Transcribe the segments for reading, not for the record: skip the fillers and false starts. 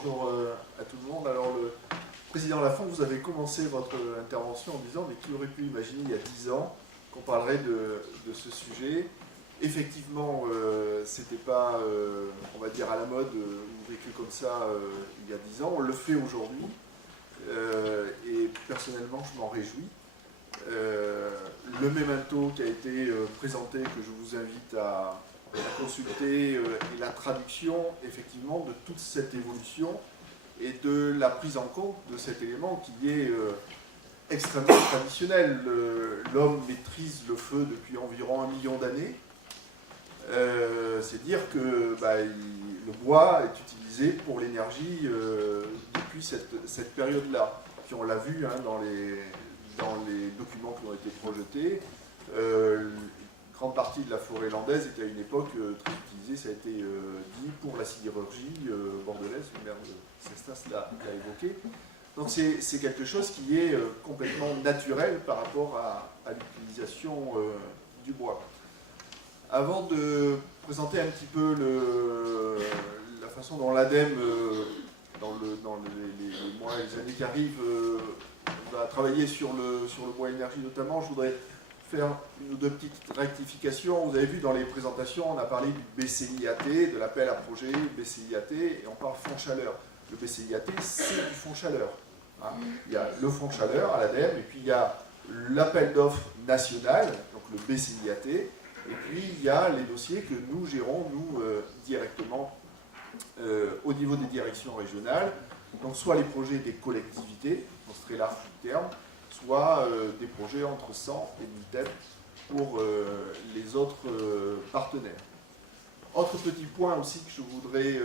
Bonjour à tout le monde. Alors, le président Lafont, vous avez commencé votre intervention en disant mais qui aurait pu imaginer il y a 10 ans qu'on parlerait de ce sujet. Effectivement, c'était pas, on va dire, à la mode ou vécu comme ça il y a 10 ans. On le fait aujourd'hui et personnellement, je m'en réjouis. Le memento qui a été présenté, que je vous invite à consulter, est la traduction effectivement de toute cette évolution et de la prise en compte de cet élément qui est extrêmement traditionnel. L'homme maîtrise le feu depuis environ 1 million d'années. C'est dire que le bois est utilisé pour l'énergie depuis cette période-là. Puis on l'a vu hein, dans les documents qui ont été projetés. Une grande partie de la forêt landaise était à une époque très utilisée, ça a été dit, pour la sidérurgie bordelaise, le maire de Cestas l'a évoqué. Donc c'est quelque chose qui est complètement naturel par rapport à l'utilisation du bois. Avant de présenter un petit peu la façon dont l'ADEME, dans les mois et les années qui arrivent, va travailler sur le bois énergie notamment, je voudrais faire une ou deux petites rectifications. Vous avez vu dans les présentations, on a parlé du BCIAT, de l'appel à projet BCIAT, et on parle fonds chaleur. Le BCIAT, c'est du fonds chaleur. Hein. Il y a le fonds chaleur à l'ADEME, et puis il y a l'appel d'offres national, donc le BCIAT, et puis il y a les dossiers que nous gérons, nous, directement au niveau des directions régionales. Donc soit les projets des collectivités, dans ce très large terme, soit des projets entre 100 et 1000 TEP pour les autres partenaires. Autre petit point aussi que je voudrais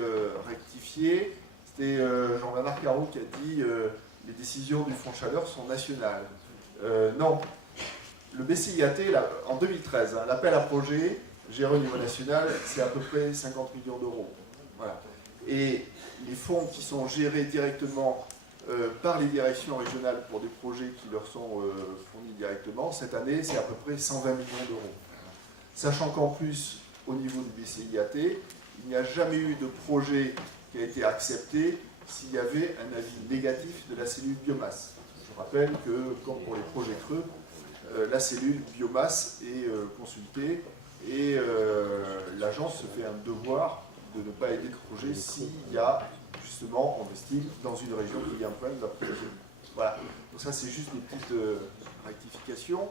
rectifier, c'était Jean-Bernard Carreau qui a dit les décisions du Fonds Chaleur sont nationales. Non, le BCIAT, en 2013, hein, l'appel à projet géré au niveau national, c'est à peu près 50 millions d'euros. Voilà. Et les fonds qui sont gérés directement par les directions régionales pour des projets qui leur sont fournis directement, cette année, c'est à peu près 120 millions d'euros. Sachant qu'en plus, au niveau du BCIAT, il n'y a jamais eu de projet qui a été accepté s'il y avait un avis négatif de la cellule biomasse. Je rappelle que, comme pour les projets creux, la cellule biomasse est consultée et l'agence se fait un devoir de ne pas aider le projet s'il y a, justement, on estime, dans une région qu'il y a un problème d'approvisionnement. Voilà. Donc ça, c'est juste une petite rectification.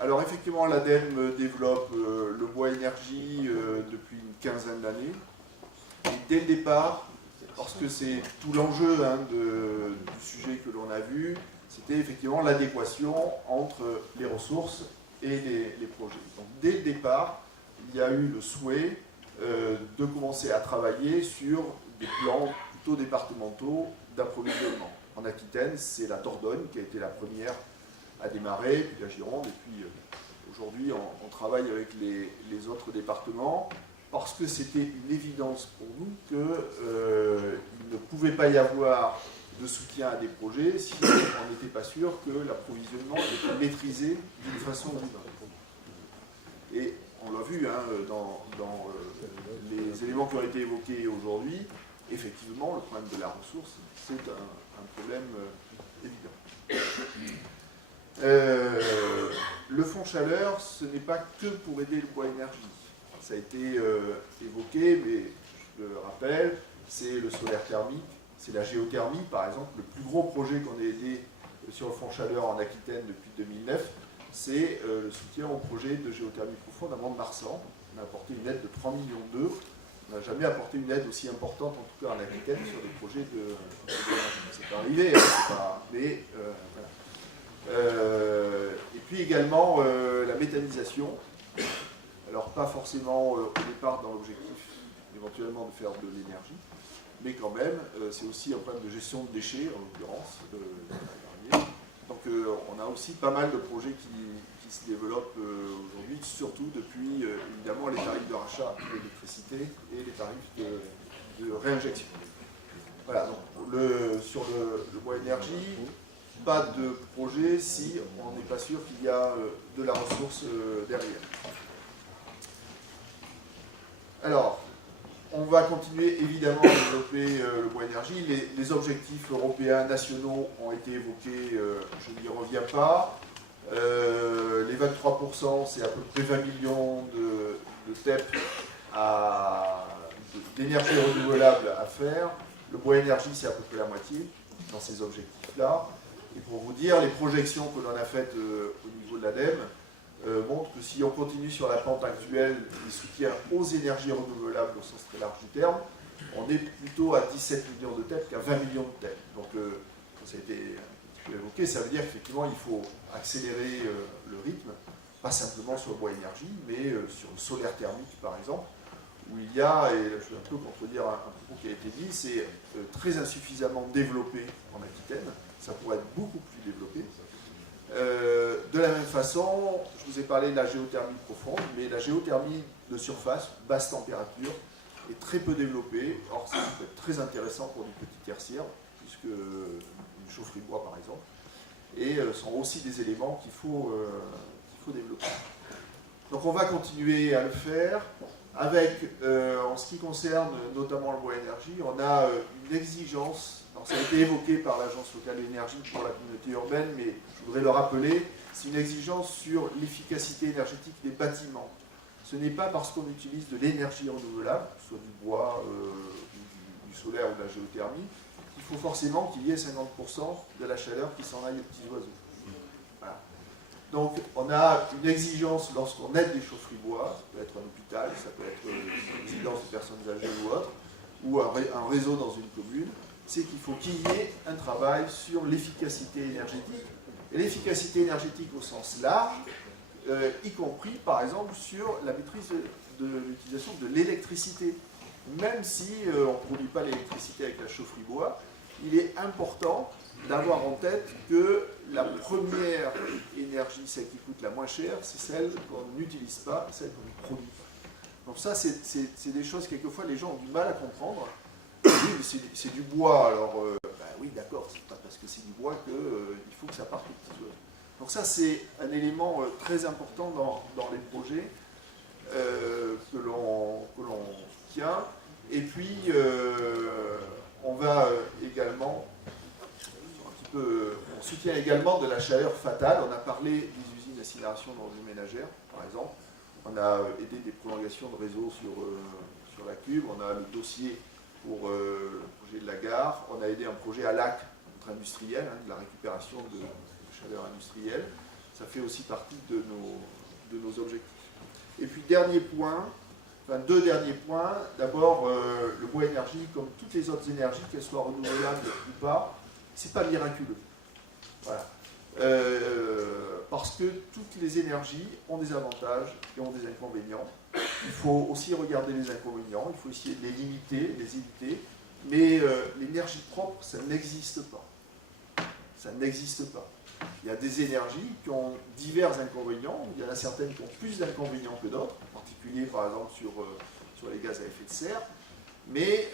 Alors effectivement, l'ADEME développe le bois énergie depuis une quinzaine d'années. Et dès le départ, parce que c'est tout l'enjeu hein, du sujet que l'on a vu, c'était effectivement l'adéquation entre les ressources et les projets. Donc dès le départ, il y a eu le souhait de commencer à travailler sur des plans plutôt départementaux d'approvisionnement. En Aquitaine, c'est la Dordogne qui a été la première à démarrer, puis la Gironde, et puis aujourd'hui on travaille avec les autres départements parce que c'était une évidence pour nous qu'il ne pouvait pas y avoir de soutien à des projets si on n'était pas sûr que l'approvisionnement était maîtrisé d'une façon ou d'une autre. Et on l'a vu hein, dans les éléments qui ont été évoqués aujourd'hui, effectivement, le problème de la ressource, c'est un problème évident. Le fonds chaleur, ce n'est pas que pour aider le bois énergie. Ça a été évoqué, mais je le rappelle, c'est le solaire thermique, c'est la géothermie, par exemple. Le plus gros projet qu'on ait aidé sur le fonds chaleur en Aquitaine depuis 2009, c'est le soutien au projet de géothermie profonde à Mont-de-Marsan. On a apporté une aide de 3 millions d'euros. On n'a jamais apporté une aide aussi importante, en tout cas en Aquitaine, sur des projets de c'est pas arrivé, hein, c'est pas, mais voilà. Et puis également la méthanisation. Alors pas forcément au départ dans l'objectif éventuellement de faire de l'énergie, mais quand même, c'est aussi un problème de gestion de déchets, en l'occurrence. Donc on a aussi pas mal de projets qui se développent aujourd'hui, surtout depuis évidemment les tarifs de rachat d'électricité et les tarifs de réinjection. Voilà, donc sur le bois énergie, pas de projet si on n'est pas sûr qu'il y a de la ressource derrière. Alors, on va continuer évidemment à développer le bois énergie. Les objectifs européens nationaux ont été évoqués, je n'y reviens pas. Les 23%, c'est à peu près 20 millions de TEP d'énergie renouvelable à faire. Le bois énergie, c'est à peu près la moitié dans ces objectifs-là. Et pour vous dire, les projections que l'on a faites au niveau de l'ADEME montrent que si on continue sur la pente actuelle des soutiens aux énergies renouvelables au sens très large du terme, on est plutôt à 17 millions de TEP qu'à 20 millions de TEP. Donc, ça a été un petit peu évoqué, ça veut dire qu'effectivement, il faut accélérer le rythme, pas simplement sur le bois énergie, mais sur le solaire thermique, par exemple, où il y a, et je vais un peu contredire un propos qui a été dit, c'est très insuffisamment développé en Aquitaine, ça pourrait être beaucoup plus développé. De la même façon, je vous ai parlé de la géothermie profonde, mais la géothermie de surface, basse température, est très peu développée. Or, ça peut être très intéressant pour du petit tertiaire, puisque une chaufferie bois par exemple, et sont aussi des éléments qu'il faut développer. Donc on va continuer à le faire. Avec, en ce qui concerne notamment le bois énergie, on a une exigence, alors ça a été évoqué par l'Agence locale de l'énergie pour la communauté urbaine, mais je voudrais le rappeler, c'est une exigence sur l'efficacité énergétique des bâtiments. Ce n'est pas parce qu'on utilise de l'énergie renouvelable, soit du bois, du solaire ou de la géothermie, qu'il faut forcément qu'il y ait 50% de la chaleur qui s'en aille aux petits oiseaux. Voilà. Donc, on a une exigence lorsqu'on aide des chaufferies bois, ça peut être un hôpital, ça peut être une résidence de personnes âgées ou autre, ou un réseau dans une commune, c'est qu'il faut qu'il y ait un travail sur l'efficacité énergétique. Et l'efficacité énergétique au sens large, y compris, par exemple, sur la maîtrise de l'utilisation de l'électricité. Même si on ne produit pas l'électricité avec la chaufferie bois, il est important d'avoir en tête que la première énergie, celle qui coûte la moins chère, c'est celle qu'on n'utilise pas, celle qu'on ne produit pas. Donc ça, c'est des choses, quelquefois, les gens ont du mal à comprendre. Oui, mais c'est du bois, alors, oui, d'accord, c'est pas parce que c'est du bois qu'il faut que ça parte aux petits oiseaux. Donc ça, c'est un élément très important dans les projets que l'on tient. Et puis, on va également... on soutient également de la chaleur fatale. On a parlé des usines d'incinération dans les ménagères, par exemple. On a aidé des prolongations de réseau sur la Cube. On a le dossier pour le projet de la gare. On a aidé un projet à Lac, notre industriel, de la récupération de chaleur industrielle. Ça fait aussi partie de nos objectifs. Et puis, dernier point, enfin deux derniers points. D'abord, le bois énergie, comme toutes les autres énergies, qu'elles soient renouvelables ou pas, c'est pas miraculeux. Voilà. Parce que toutes les énergies ont des avantages et ont des inconvénients. Il faut aussi regarder les inconvénients, il faut essayer de les limiter, les éviter. Mais l'énergie propre, ça n'existe pas. Ça n'existe pas. Il y a des énergies qui ont divers inconvénients. Il y en a certaines qui ont plus d'inconvénients que d'autres, en particulier par exemple sur les gaz à effet de serre. Mais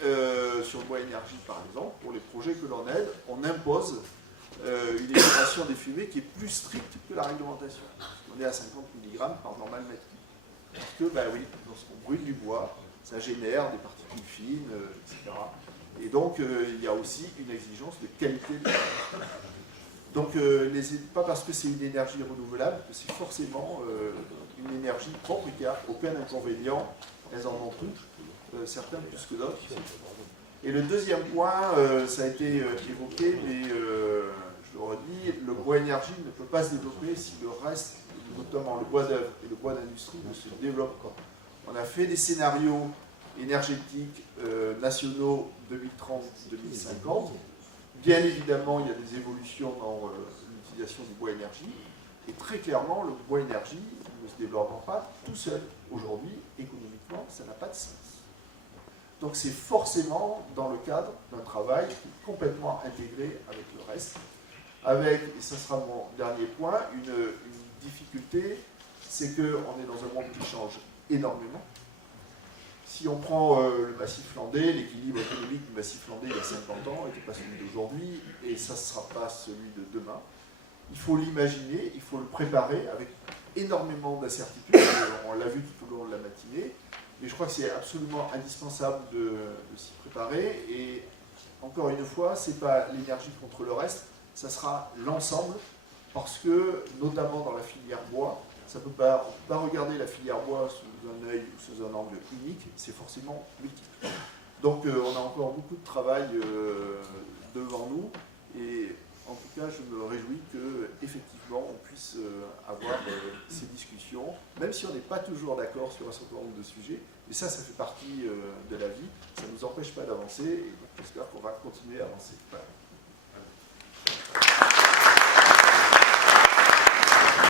sur le bois énergie, par exemple, pour les projets que l'on aide, on impose une élimination des fumées qui est plus stricte que la réglementation. On est à 50 mg par normal mètre cube. Parce que, oui, lorsqu'on brûle du bois, ça génère des particules fines, etc. Et donc, il y a aussi une exigence de qualité de l'énergie. Donc, pas parce que c'est une énergie renouvelable que c'est forcément une énergie propre qui n'a aucun inconvénient. Elles en ont toutes. Certains plus que d'autres. Et le deuxième point, ça a été évoqué, mais je le redis, le bois énergie ne peut pas se développer si le reste, notamment le bois d'œuvre et le bois d'industrie, ne se développent pas. On a fait des scénarios énergétiques nationaux 2030-2050. Bien évidemment, il y a des évolutions dans l'utilisation du bois énergie. Et très clairement, le bois énergie ne se développera pas tout seul. Aujourd'hui, économiquement, ça n'a pas de sens. Donc c'est forcément dans le cadre d'un travail complètement intégré avec le reste. Avec, et ça sera mon dernier point, une difficulté, c'est qu'on est dans un monde qui change énormément. Si on prend le massif landais, l'équilibre économique du massif landais il y a 50 ans n'était pas celui d'aujourd'hui, et ça ne sera pas celui de demain. Il faut l'imaginer, il faut le préparer avec énormément d'incertitudes, on l'a vu tout au long de la matinée, Et je crois que c'est absolument indispensable de s'y préparer. Et encore une fois, ce n'est pas l'énergie contre le reste, ça sera l'ensemble, parce que, notamment dans la filière bois, on ne peut pas regarder la filière bois sous un œil ou sous un angle unique, c'est forcément multiple. Donc on a encore beaucoup de travail devant nous, et en tout cas je me réjouis qu'effectivement on puisse avoir ces discussions, même si on n'est pas toujours d'accord sur un certain nombre de sujets, mais ça fait partie de la vie, ça ne nous empêche pas d'avancer, et j'espère qu'on va continuer à avancer. Voilà.